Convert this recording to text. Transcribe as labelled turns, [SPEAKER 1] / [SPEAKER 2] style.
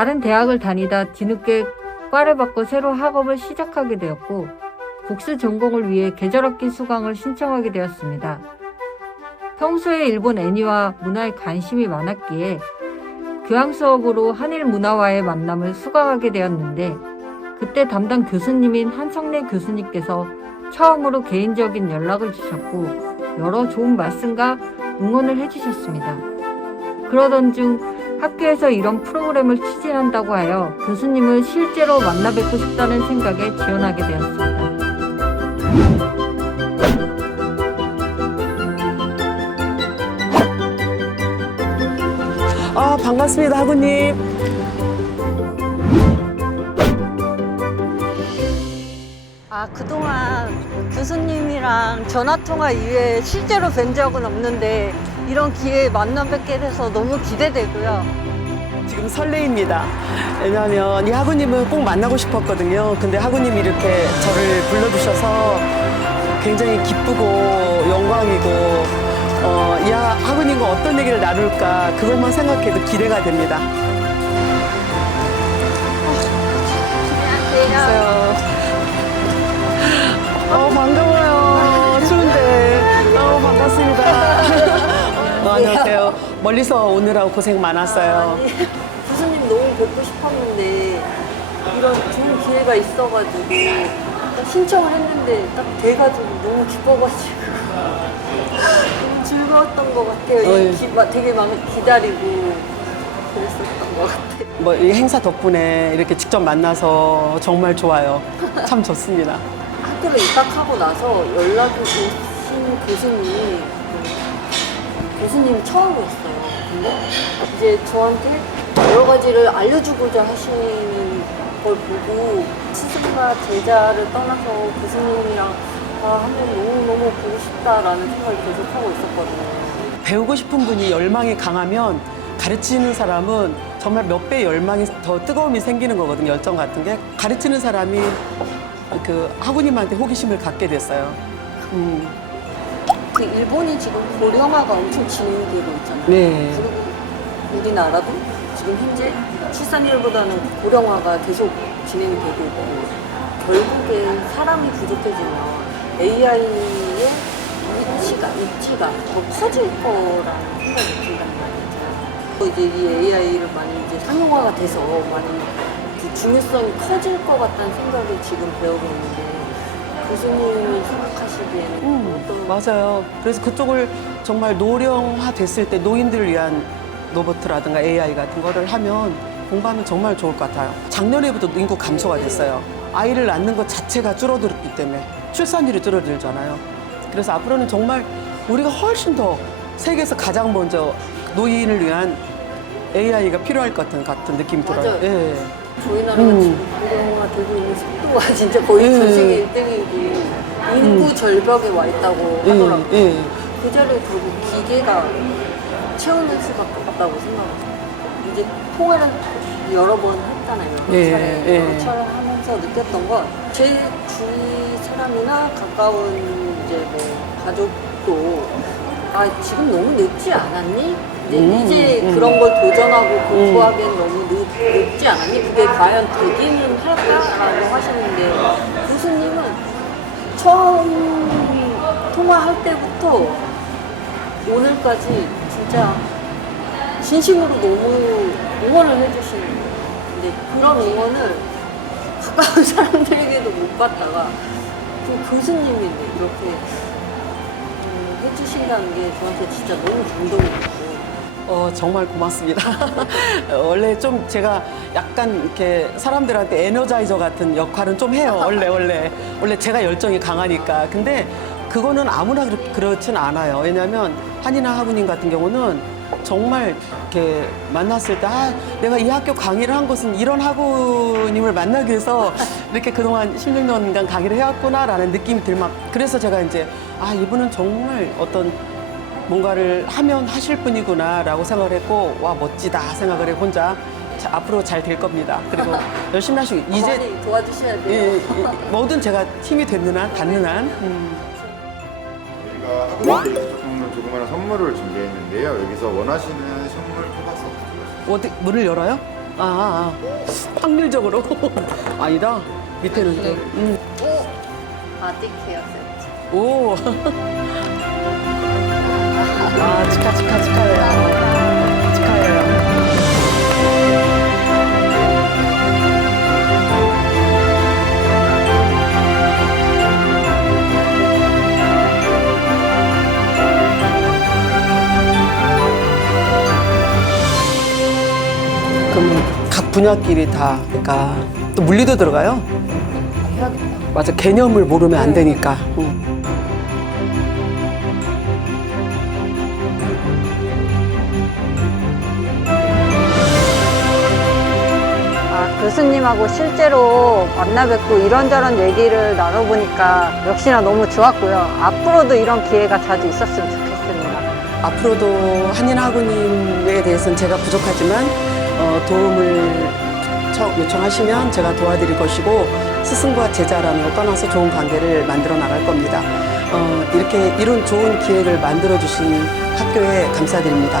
[SPEAKER 1] 다른 대학을 다니다 뒤늦게 과를 바꿔 새로 학업을 시작하게 되었고 복수 전공을 위해 계절학기 수강을 신청하게 되었습니다. 평소에 일본 애니와 문화에 관심이 많았기에 교양 수업으로 한일 문화와의 만남을 수강하게 되었는데 그때 담당 교수님인 한성래 교수님께서 처음으로 개인적인 연락을 주셨고 여러 좋은 말씀과 응원을 해주셨습니다. 그러던 중 학교에서 이런 프로그램을 추진한다고 하여 교수님을 실제로 만나 뵙고 싶다는 생각에 지원하게 되었습니다.
[SPEAKER 2] 아, 반갑습니다, 하구님.
[SPEAKER 1] 아, 그동안 교수님이랑 전화통화 이외에 실제로 뵌 적은 없는데 이런 기회에 만나 뵙게 돼서 너무 기대되고요.
[SPEAKER 2] 지금 설레입니다. 왜냐하면 이 하구님을 꼭 만나고 싶었거든요. 근데 하구님이 이렇게 저를 불러주셔서 굉장히 기쁘고 영광이고, 어, 이 하- 하구님과 어떤 얘기를 나눌까, 그것만 생각해도 기대가 됩니다. 안녕하세요. 어, 반가워 멀리서 오느라고 고생 많았어요.
[SPEAKER 1] 교수님 너무 뵙고 싶었는데 이런 좋은 기회가 있어가지고 딱 신청을 했는데 딱 돼가지고 너무 기뻐가지고 너무 즐거웠던 것 같아요. 이
[SPEAKER 2] 어이.
[SPEAKER 1] 기- 막 되게 막 기다리고 그랬었던 것 같아요.
[SPEAKER 2] 뭐 이 행사 덕분에 이렇게 직접 만나서 정말 좋아요. 참 좋습니다.
[SPEAKER 1] 학교를 입학하고 나서 연락이 오신 교수님 이그 교수님이 처음이었어요. 근데 이제 저한테 여러 가지를 알려주고자 하시는 걸 보고 스승과 제자를 떠나서 교수님이랑 아, 한번 너무너무 보고 싶다라는 생각을 계속 하고 있었거든요.
[SPEAKER 2] 배우고 싶은 분이 열망이 강하면 가르치는 사람은 정말 몇 배 열망이 더 뜨거움이 생기는 거거든요. 열정 같은 게 가르치는 사람이 그 하구님한테 호기심을 갖게 됐어요. 음,
[SPEAKER 1] 그 일본이 지금 고령화가 엄청 진행되고 있잖아요.
[SPEAKER 2] 네.
[SPEAKER 1] 그리고 우리나라도 지금 현재 출산율보다는 고령화가 계속 진행이 되고 있고 결국에 사람이 부족해지면 AI의 위치가 위치가 더 커질 거라는 생각이 든단 말이죠. 이제 이 AI를 많이 이제 상용화가 돼서 많이 그 중요성이 커질 것 같다는 생각을 지금 배우고 있는데 교수님이 생각하시기에는
[SPEAKER 2] 음, 맞아요. 그래서 그쪽을 정말 노령화 됐을 때 노인들을 위한 로봇이라든가 AI 같은 거를 하면 공부하면 정말 좋을 것 같아요. 작년에부터 인구 감소가 됐어요. 아이를 낳는 것 자체가 줄어들었기 때문에 출산율이 줄어들잖아요. 그래서 앞으로는 정말 우리가 훨씬 더 세계에서 가장 먼저 노인을 위한 AI가 필요할 것 같은, 같은 느낌이 들어요.
[SPEAKER 1] 맞아요.
[SPEAKER 2] 예.
[SPEAKER 1] 저희 나라가
[SPEAKER 2] 음.
[SPEAKER 1] 지금 고령화 되고 있는 속도가 진짜 거의
[SPEAKER 2] 예.
[SPEAKER 1] 전 세계 1등이고 인구 절벽에 와 있다고
[SPEAKER 2] 예,
[SPEAKER 1] 하더라고요.
[SPEAKER 2] 예.
[SPEAKER 1] 그 자리를 결국 기계가 채우는 수밖에 없다고 생각해요. 이제 통화를 여러 번 했잖아요.
[SPEAKER 2] 예,
[SPEAKER 1] 차례
[SPEAKER 2] 예.
[SPEAKER 1] 여러 차례 하면서 느꼈던 건 제 주위 사람이나 가까운 이제 뭐 가족도 아 지금 너무 늦지 않았니? 이제,
[SPEAKER 2] 음,
[SPEAKER 1] 이제
[SPEAKER 2] 음.
[SPEAKER 1] 그런 걸 도전하고 공부하기엔 너무 늦, 늦지 않았니? 그게 과연 되기는 할까라고 하시는데 교수님은 처음 통화할 때부터 오늘까지 진짜 진심으로 너무 응원을 해주시는 거예요. 근데 그런 응원을 가까운 사람들에게도 못 받다가 그 교수님이 이렇게 음, 해주신다는 게 저한테 진짜 너무 감동이었고
[SPEAKER 2] 어, 정말 고맙습니다. 원래 좀 제가 약간 이렇게 사람들한테 에너자이저 같은 역할은 좀 해요. 원래, 원래. 원래 제가 열정이 강하니까. 근데 그거는 아무나 그렇, 그렇진 않아요. 왜냐면 한이나 하구님 같은 경우는 정말 이렇게 만났을 때, 아, 내가 이 학교 강의를 한 것은 이런 하구님을 만나기 위해서 이렇게 그동안 16년간 강의를 해왔구나라는 느낌이 들막. 그래서 제가 이제, 아, 이분은 정말 어떤 뭔가를 하면 하실 분이구나 라고 생각을 했고 와 멋지다 생각을 해 혼자 자, 앞으로 잘 될 겁니다. 그리고 열심히 하시고 이제
[SPEAKER 1] 많이 도와주셔야
[SPEAKER 2] 예,
[SPEAKER 1] 돼요.
[SPEAKER 2] 예, 뭐든 제가 힘이 되는 한 닿는 한 음.
[SPEAKER 3] 저희가 학부모님께 조금 조그마한 선물을 준비했는데요. 여기서 원하시는 선물 뽑아서 가져가세요.
[SPEAKER 2] 어디 문을 열어요? 아, 아. 확률적으로 아니다. 밑에는 또. 음.
[SPEAKER 4] 아디케어 세트.
[SPEAKER 2] 오. 아, 축하, 축하, 축하해요. 축하해요. 그럼 각 분야끼리 다, 그러니까 또 물리도 들어가요?
[SPEAKER 4] 해야겠다.
[SPEAKER 2] 맞아, 개념을 모르면 안 되니까. 응.
[SPEAKER 1] 교수님하고 실제로 만나 뵙고 이런저런 얘기를 나눠보니까 역시나 너무 좋았고요. 앞으로도 이런 기회가 자주 있었으면 좋겠습니다.
[SPEAKER 2] 앞으로도 한인학우님에 대해서는 제가 부족하지만 어, 도움을 청- 요청하시면 제가 도와드릴 것이고 스승과 제자라는 걸 떠나서 좋은 관계를 만들어 나갈 겁니다. 어, 이렇게 이런 좋은 기회를 만들어 주신 학교에 감사드립니다.